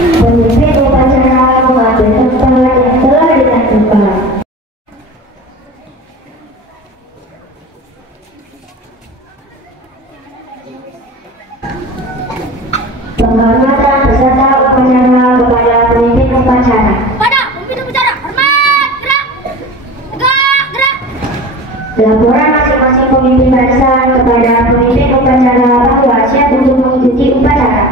Pemimpin upacara mengambil tempat yang telah ditentukan. Penghormatan peserta upacara kepada pemimpin upacara. Pada pemimpin upacara, hormat, gerak, tegak, gerak. Laporan masing-masing pemimpin barisan kepada pemimpin upacara bahwa siap untuk mengikuti upacara.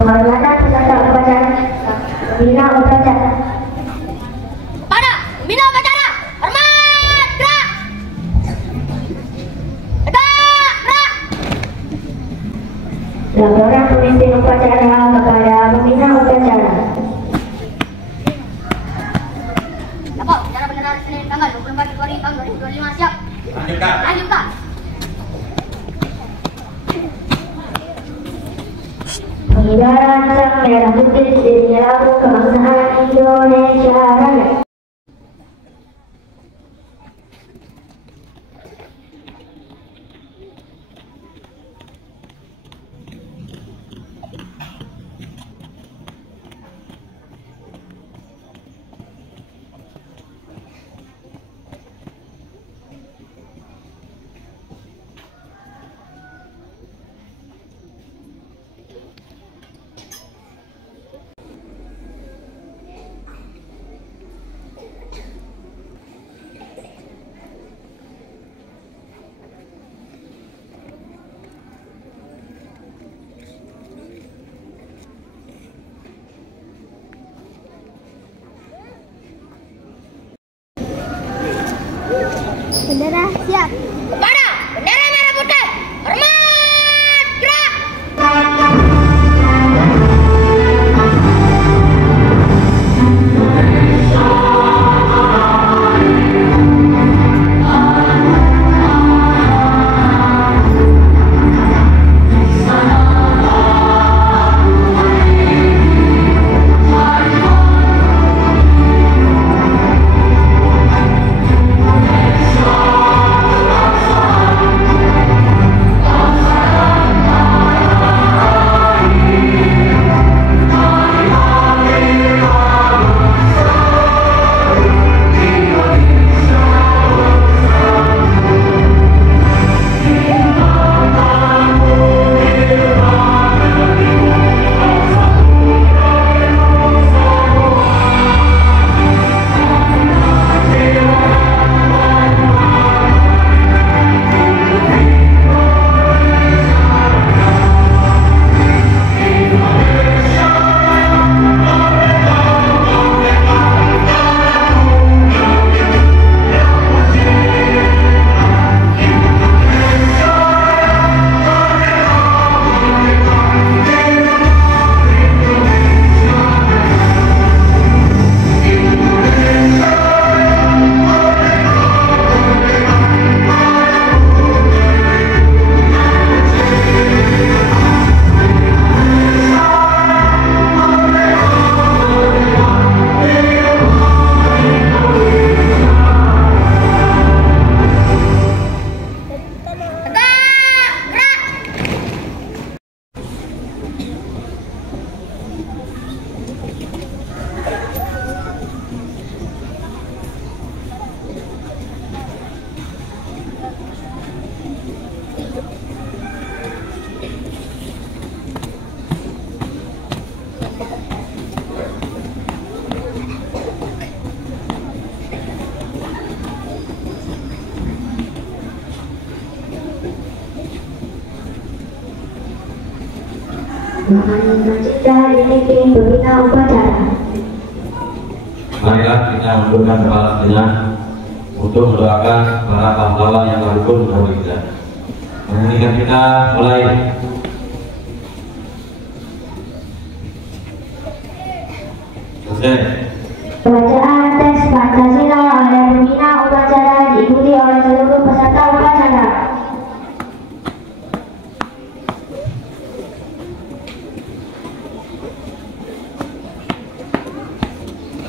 Penghormatan peserta upacara pembina upacara. Pada pembina upacara, hormat, gerak, tegak, gerak. Laporan pemimpin upacara kepada pembina upacara. Lapor, upacara bendera Senin tanggal 24 Februari tahun 2025 siap. Lanjutkan. Pengibaran sang merah putih di lambung kebangsaan Indonesia Raya. Bendera siap. Pada bendera merah putih, hormat, gerak. Mohon tercipta dipimpin pembina upacara. Marilah kita mundurkan kepala sejenak untuk mendoakan para pahlawan yang telah gugur bersama kita. Mengingatkan kita mulai. Selesai. Bacaan teks Pancasila oleh pembina upacara diikuti oleh seluruh peserta upacara.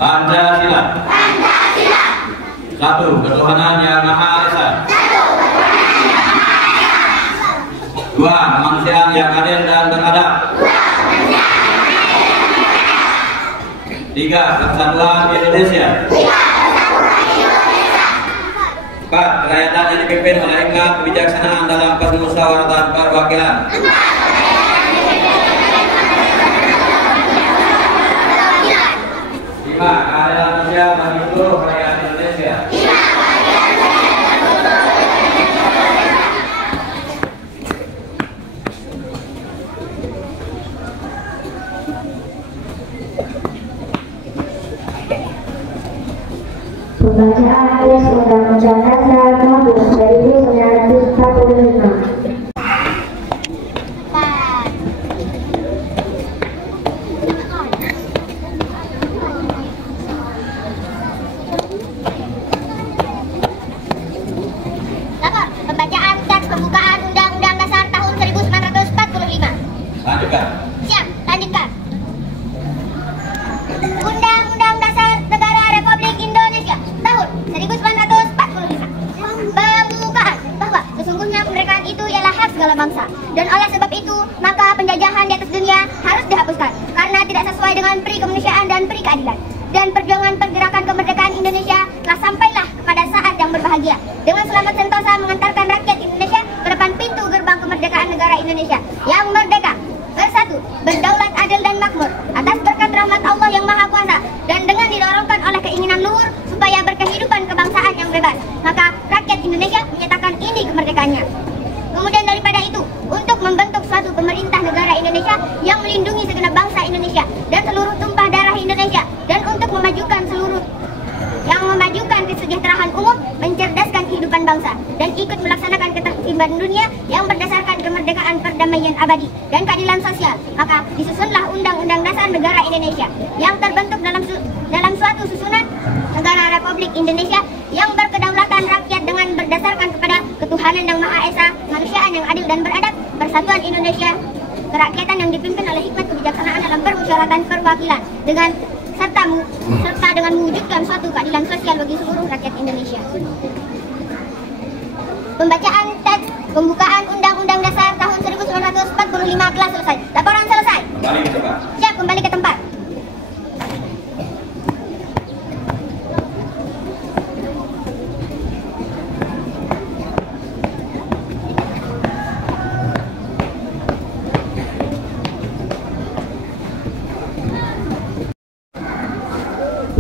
Pancasila. Satu, ketuhanan yang Maha Esa. Dua, kemanusiaan yang adil dan beradab. Tiga, persatuan Indonesia. Empat, kerakyatan yang dipimpin oleh hikmat kebijaksanaan dalam permusyawaratan perwakilan. Lima, keadilan sosial bagi seluruh rakyat Indonesia. Pembacaan tes Undang-Undang Dasar tahun 1945. Pembacaan teks pembukaan Undang-Undang Dasar tahun 1945. Lanjutkan. Siap, lanjutkan. Undang-Undang Dasar Negara Republik Indonesia tahun 1945. Pembukaan bahwa sesungguhnya kemerdekaan itu ialah hak segala bangsa, dan oleh sebab itu maka penjajahan di atas dunia harus dihapuskan karena tidak sesuai dengan peri kemanusiaan dan peri keadilan. Dan perjuangan pergerakan kemerdekaan Indonesia telah sampailah kepada saat yang berbahagia dengan selamat sentosa mengantarkan rakyat Indonesia ke depan pintu gerbang kemerdekaan negara Indonesia yang merdeka, bersatu, berdaulat, adil dan makmur atas berkat rahmat Allah yang Maha Kuasa, dan dengan didorongkan oleh keinginan luhur supaya berkehidupan kebangsaan yang bebas, maka rakyat Indonesia menyatakan ini kemerdekaannya. Kemudian daripada itu, untuk membentuk suatu pemerintah negara Indonesia yang melindungi segenap bangsa Indonesia dan seluruh tumpah darah Indonesia, dan untuk memajukan kesejahteraan umum, mencerdaskan kehidupan bangsa, dan ikut melaksanakan ketertiban dunia yang berdasarkan kemerdekaan, perdamaian abadi, dan keadilan sosial, maka disusunlah Undang-Undang Dasar Negara Indonesia yang terbentuk dalam suatu susunan negara Republik Indonesia yang berkedaulatan rakyat dengan berdasarkan kepada ketuhanan yang Maha Esa, kemanusiaan yang adil dan beradab, persatuan Indonesia, kerakyatan yang dipimpin oleh hikmat kebijaksanaan dalam permusyawaratan perwakilan, serta dengan mewujudkan suatu keadilan sosial bagi seluruh rakyat Indonesia. Pembacaan teks pembukaan Undang-Undang Dasar tahun 1945 telah selesai. Laporan selesai. Kembali ke tempat. Siap, kembali ke tempat.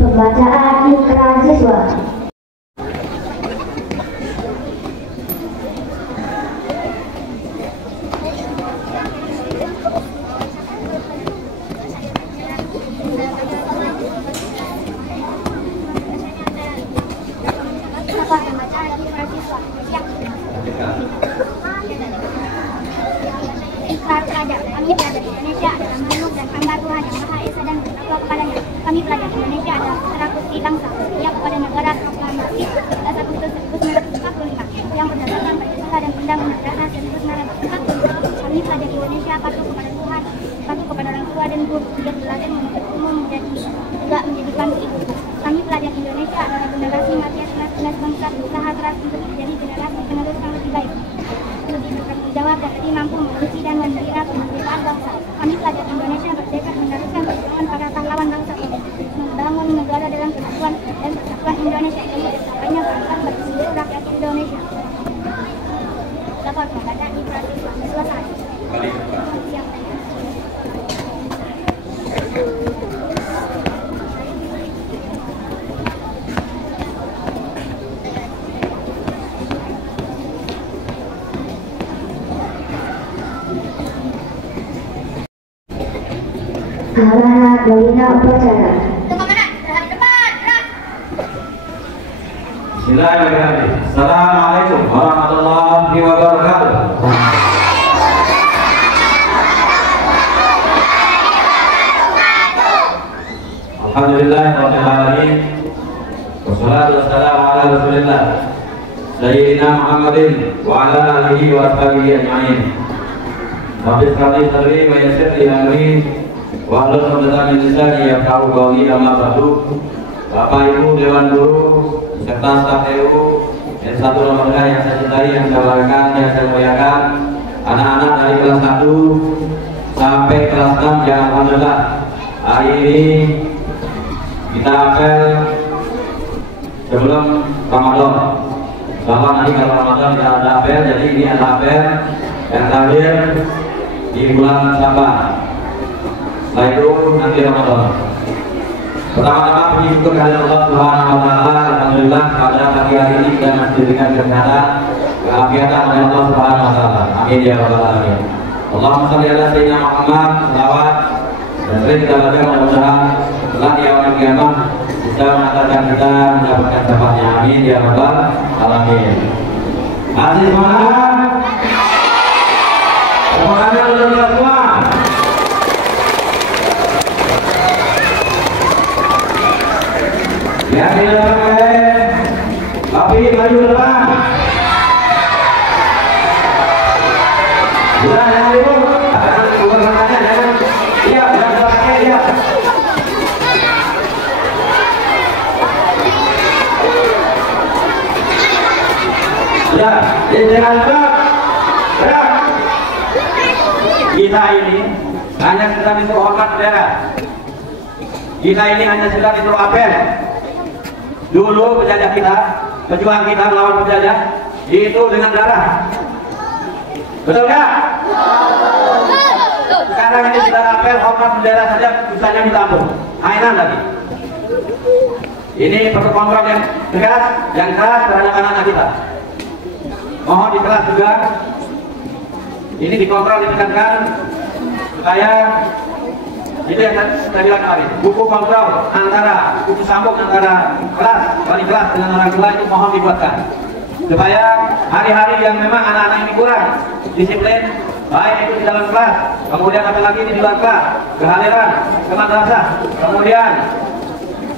Pembacaan ikrar siswa. Ikrar terhadap kami pelajar Indonesia adalah menunduk dan hamba Tuhan yang Maha Esa dan bertakwa kepadanya. Kami pelajar Indonesia adalah putra-putri bangsa yang kepada negara proklamasi 11 Agustus 1945 yang berdasarkan Pancasila dan Undang-Undang Dasar 1945. Kami pelajar Indonesia patuh kepada Tuhan, patuh kepada orang tua dan guru, dan belajar menuntut umum juga menjadi kami. Kami pelajar Indonesia adalah generasi mati atas bangsa, usaha keras untuk menjadi generasi penerus yang lebih baik, lebih bertanggung jawab dan lebih mampu mengurusi dan membela kemerdekaan bangsa. Kami pelajar Indonesia bertekad meneruskan perjuangan para pahlawan bangsa ini, membangun negara dalam kesatuan dan persatuan Indonesia ini tercapainya keadilan bagi seluruh rakyat Indonesia. Dapat pembacaan ikrar siswa selesai. Siap. Arah Bina Upacara. Komandan, berhenti depan, gerak. Bismillahirrahmanirrahim. Assalamualaikum warahmatullahi wabarakatuh. Alhamdulillahirabbil alamin. Wassalatu wassalamu ala Rasulillah Sayyidina Muhammadin wa ala alihi wa ashabihi ajma'in. Rabbi shrah li sadri wa yassir li amri wa hlul 'uqdatam min lisani yafqahu qawli, amma ba'du. Bapak Ibu Dewan Guru serta staf TU dan satu lembaga yang saya cintai, yang saya banggakan, yang saya muliakan, anak-anak dari kelas 1 sampai kelas 6 yang alhamdulillah hari ini kita apel sebelum Ramadan. Bahwa nanti kalau Ramadan tidak ada apel, jadi ini ada apel yang terakhir di bulan Syawal. Setelah itu nanti Ramadan. Pertama-tama puji syukur kehadirat Allah Subhanahu wa taala, alhamdulillah pada pagi hari ini kita masih diberikan kesehatan, keafiatan oleh Allah Subhanahu wa taala. Amin ya rabbal alamin. Allahumma shalli ala sayyidina Muhammad, selawat dan sering kita baca, mudah-mudahan setelah di yaumil qiyamah bisa mengantarkan kita mendapatkan syafaatnya. Amin ya rabbal alamin. Masih semangat. Semangat dulu semua. Ya, tapi maju depan. Sudah yang itu, jangan keluar tangannya, jangan. Iya, jangan belakangnya dia. Ya, jangan gerak. Gerak. Kita ini hanya sedang itu hormat saudara. Kita ini hanya sedang itu apel. Dulu penjajah kita, pejuang kita melawan penjajah itu dengan darah. Betul nggak? Sekarang ini kita apel hormat bendera saja bisanya ditampung. Mainan lagi. Ini perlu kontrol yang tegas, yang keras terhadap anak-anak kita. Mohon di kelas juga ini dikontrol, ditekankan supaya itu yang saya bilang tadi, buku kontrol antara buku sambung antara kelas, wali kelas dengan orang tua itu mohon dibuatkan supaya hari-hari yang memang anak-anak ini kurang disiplin, baik itu di dalam kelas, kemudian apalagi di luar kelas, kehadiran ke madrasah, kemudian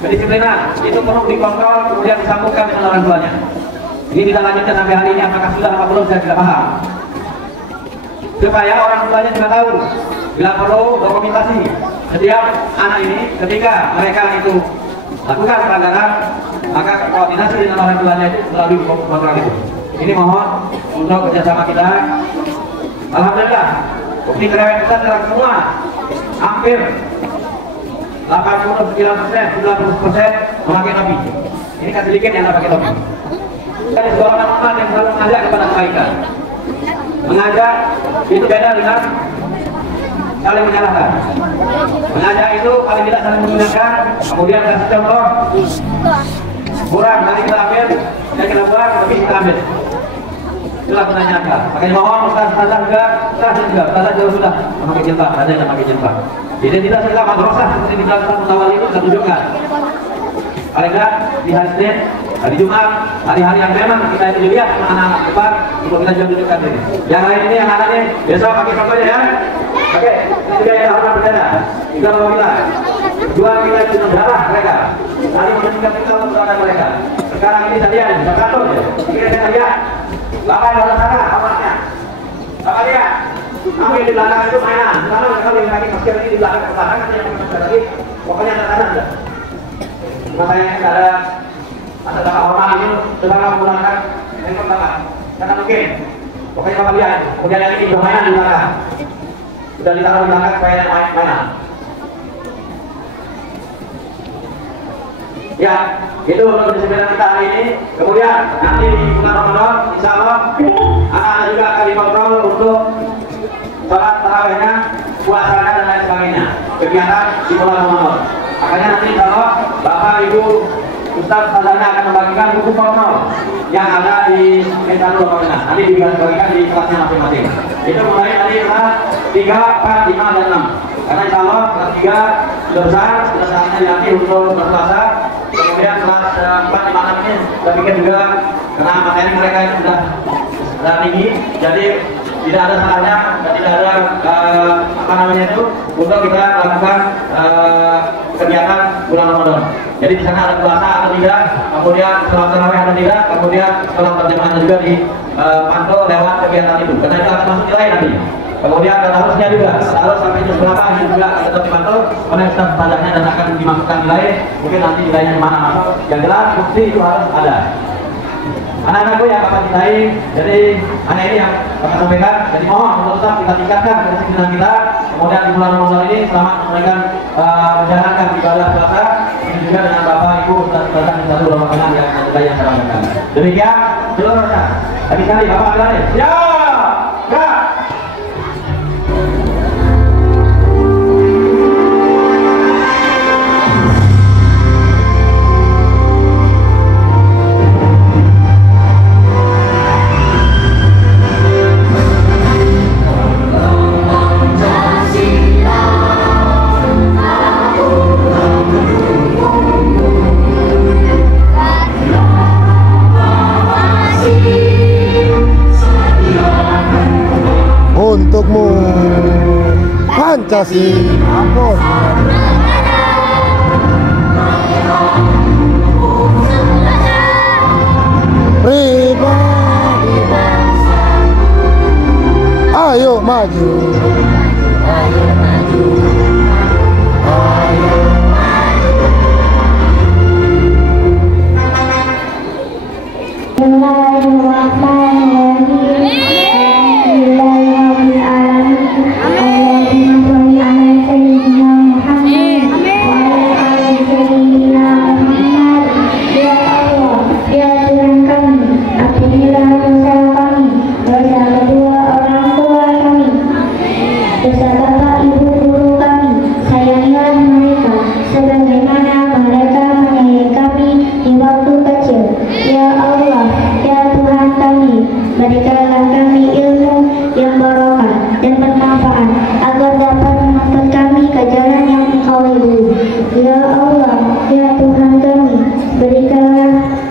kedisiplinan itu perlu dikontrol, kemudian disambungkan dengan orang tuanya. Ini kita lanjutkan sampai hari ini, apakah sudah apa belum saya tidak paham, supaya orang tuanya juga tahu. Bila perlu dokumentasi setiap anak ini ketika mereka itu lakukan pelanggaran, maka koordinasi dengan orang tuanya itu melalui kontrol itu. Ini mohon untuk kerjasama kita. Alhamdulillah bukti kerewet kita telah semua hampir 89%, 90% memakai topi. Ini kan sedikit yang tidak pakai topi. Ada seorang anak yang selalu mengajak kepada kebaikan. Mengajak itu beda dengan saling menyalahkan. Mengajak itu paling tidak saling mengingatkan, kemudian kasih contoh. Kurang nanti kita ambil, yang kita buat lebih kita ambil. Itulah menanyakan. Makanya mohon ustaz-ustazah juga, ustazah juga sudah memakai jilbab, ada yang memakai jilbab. Jadi tidak segala madrasah seperti di dalam satu awal itu kita tunjukkan. Paling tidak di hari Senin, hari Jumat, hari-hari yang memang kita itu dilihat sama anak-anak depan untuk kita juga tunjukkan ini. Yang lain ini, yang anak ini besok pakai contohnya ya. Oke, ini juga yang hormat bendera. Kita mau bilang, dua kita itu darah mereka. Tadi menunjukkan kita untuk mereka. Sekarang ini tadian, bisa kantor ya. Ini saya lihat, bapak yang ada sana, hormatnya. Bapak lihat, ambil di belakang itu mainan. Karena mereka lebih kaki masker ini di belakang ke belakang, nanti yang masker lagi, pokoknya ada sana. Makanya kita ada hormat itu sedang menggunakan handphone bapak. Karena mungkin, pokoknya bapak lihat, kemudian yang ini bermainan di belakang. Sudah ditaruh di belakang supaya mainan. Ya, itu untuk kedisiplinan kita hari ini. Kemudian nanti di bulan Ramadan, insya Allah anak-anak juga akan dikontrol untuk sholat tarawihnya, puasanya dan lain sebagainya. Kegiatan di bulan Ramadan. Makanya nanti kalau Bapak Ibu Ustaz Fazana akan membagikan buku kontrol yang ada di meja Ramadan. Nanti dibagikan di kelasnya masing-masing. Itu mulai dari kelas 3, 4, 5, dan 6. Karena insya Allah kelas 3 sudah besar, sudah saatnya dilatih untuk berpuasa. Kemudian kelas 4, 5, 6 ini sudah bikin juga karena materi mereka itu sudah tinggi. Jadi tidak ada salahnya dan tidak ada apa namanya itu untuk kita lakukan kegiatan bulan Ramadan. Jadi di sana ada puasa atau tidak kemudian setelah tarawih ada tidak, kemudian setelah berjamaah juga dipantau lewat kegiatan itu. Karena itu akan masuk nilai nanti. Kemudian ada harusnya juga, harus sampai jam berapa ini juga tetap dipantau, karena kita bacanya dan akan dimasukkan nilai. Mungkin nanti nilainya mana masuk. Yang jelas bukti itu harus ada. Anak-anakku yang akan ditai, jadi anak ini yang akan sampaikan. Jadi mohon untuk tetap kita tingkatkan kedisiplinan kita. Kemudian di bulan Ramadan ini selamat menunaikan menjalankan ibadah puasa. Ini juga dengan Bapak Ibu datang di satu rombongan yang saya sampaikan. Demikian seluruhnya. Tadi kali Bapak Adilani. Ya, ya. Untukmu Pancasila pribadi bangsa. Ayo maju, ayo maju, ayo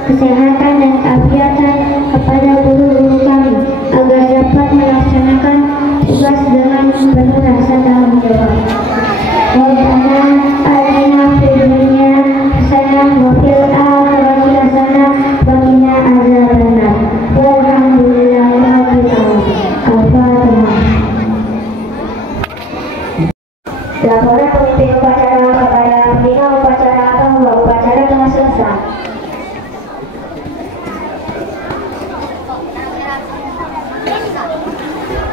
kesehatan dan keafiatan kepada guru-guru kami agar dapat melaksanakan tugas dengan penuh rasa tanggung jawab. Rabbana atina fid dunya hasanah wa fil akhirati hasanah wa qina adzabannar. Walhamdulillahi rabbil alamin. Al-Fatihah. Laporan pemimpin upacara kepada pembina upacara bahwa upacara telah selesai.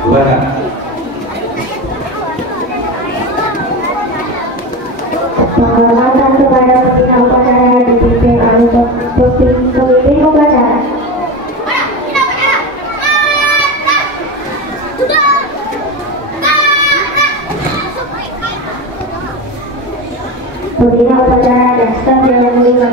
Bukan. Penghormatan kepada pembina upacara dipimpin oleh pemimpin upacara. Pembina upacara dan staf yang mulia,